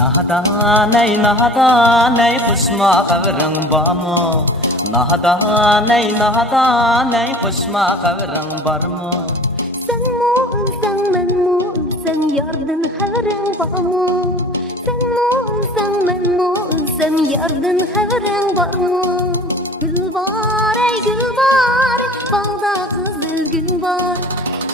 Nahadan ey hoşma xabirin barmı? Nahadan ey hoşma xabirin barmı? Sen mu ölsen men mu ölsem yardan xabirin barmı? Sen mu ölsen men mu ölsem yardan xabirin barmı? Gül var ey gül var, bağda kızıl gül var.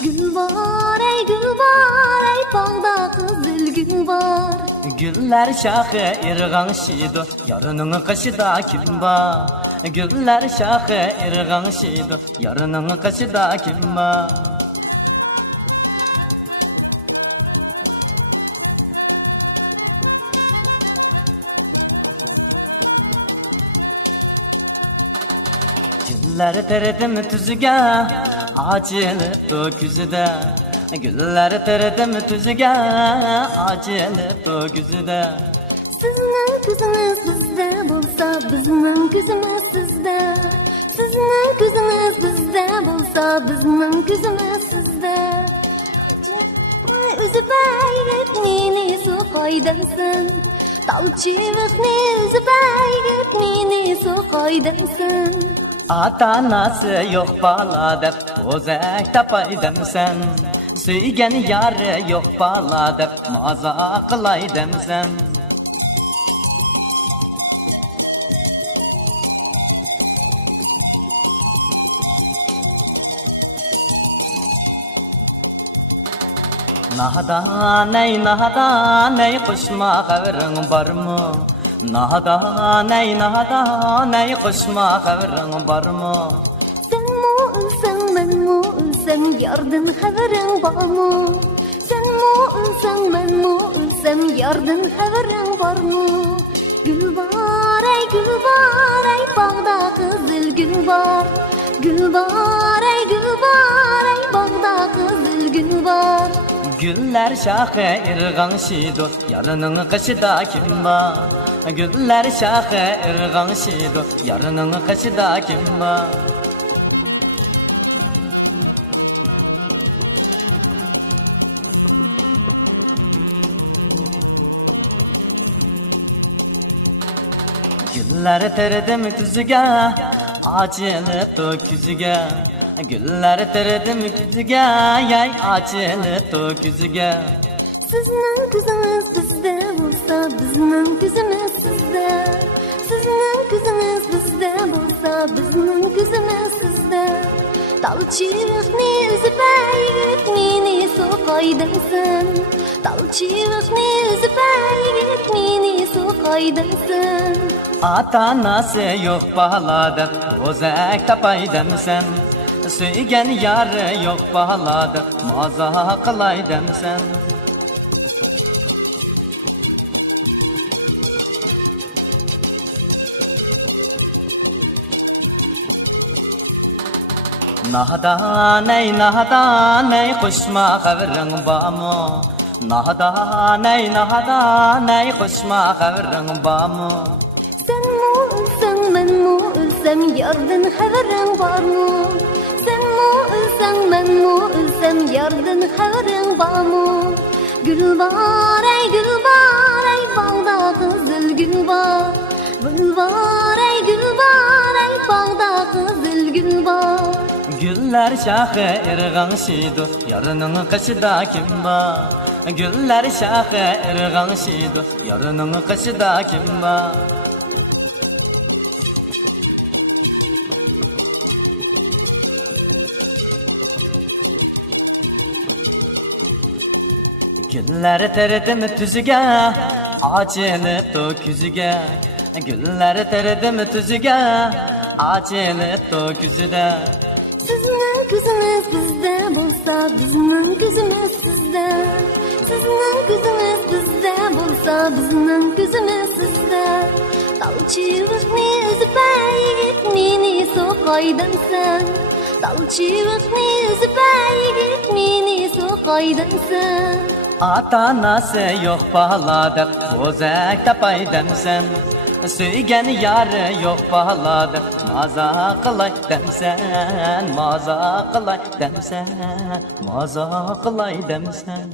Gül var ey gül var, ey bağda kızıl gül var. Güller şahı irgan şidu, yarının kaşıda kim var? Güller şahı irgan şidu, yarının kaşıda kim var? Güller terdim tüzüge, acılıp döküzüde. Güller terdim tüzüge, acılıp döküzüde. Sizning ko'zingiz bizda bo'lsa, bizning ko'zimiz sizda. Sizning ko'zingiz bizda bo'lsa, bizning ko'zimiz sizda. Üzüp aygıp meni so'qoydimsan. Talchiviqni üzüp aygıp meni so'qoydimsan. Ata-anası yok bala deb o'zak tapaydimsan. Suygan yari yok bala deb maza qilaydimsan. Nahadan ey hoşma xabirin barmı? Nahadan ey hoşma xabirin barmı? Sen mu ölsen men mu ölsem yardan xabirin barmı? Sen mu ölsen men mu ölsem yardan xabirin barmı? Gül var ey gül var, ey bağda kızıl gül var. Gül var ey gül var, ey bağda kızıl gül var. Güller şahı irgan şidu, yarının kaşıda kim var? Güller şahı irgan şidu, yarının kaşıda kim var? Güller terdim tüzüge, acılıp döküzüge. Güller terdim tüzüge, yay acılıp döküzüge. Sizning ko'zingiz bizda bo'lsa, bizning ko'zimiz sizda. Sizning ko'zingiz bizda bo'lsa, bizning ko'zimiz sizda. Talchiviqni üzüp aygıp meni so'qoydimsan. Talchiviqni üzüp aygıp meni so'qoydimsan. Ata-anası yok bala deb o'zak tapaydimsan. Suygan yari yok bala deb maza qilaydimsan. Nahadan ey hoşma xabirin barmı? Nahadan ey hoşma xabirin barmı? Sen mu ölsen men mu ölsem yardan xabirin barmı? Sen mu ölsen men mu ölsem yardan xabirin barmı? Gül var ey gül var, ey bağda kızıl gül var. Gül var ey gül var, ey bağda kızıl gül var. Güller şahı irgan şidu, yarının kaşıda kim var? Güller şahı irgan şidu, yarının kaşıda kim var? Güller terdim tüzüge, acılıp döküzüge. Güller terdim tüzüge, acılıp döküzüde. Sizning ko'zingiz bizda bo'lsa, bizning ko'zimiz sizda. Sizning ko'zingiz bizda bo'lsa, bizning ko'zimiz sizda. Talchiviqni üzüp aygıp meni so'qoydimsan. Talchiviqni üzüp aygıp meni so'qoydimsan. Ata-anası yok bala deb o'zak tapaydimsan. Suygan yari yok bala deb maza qilaydimsan. Maza qilaydimsan, maza qilaydimsan.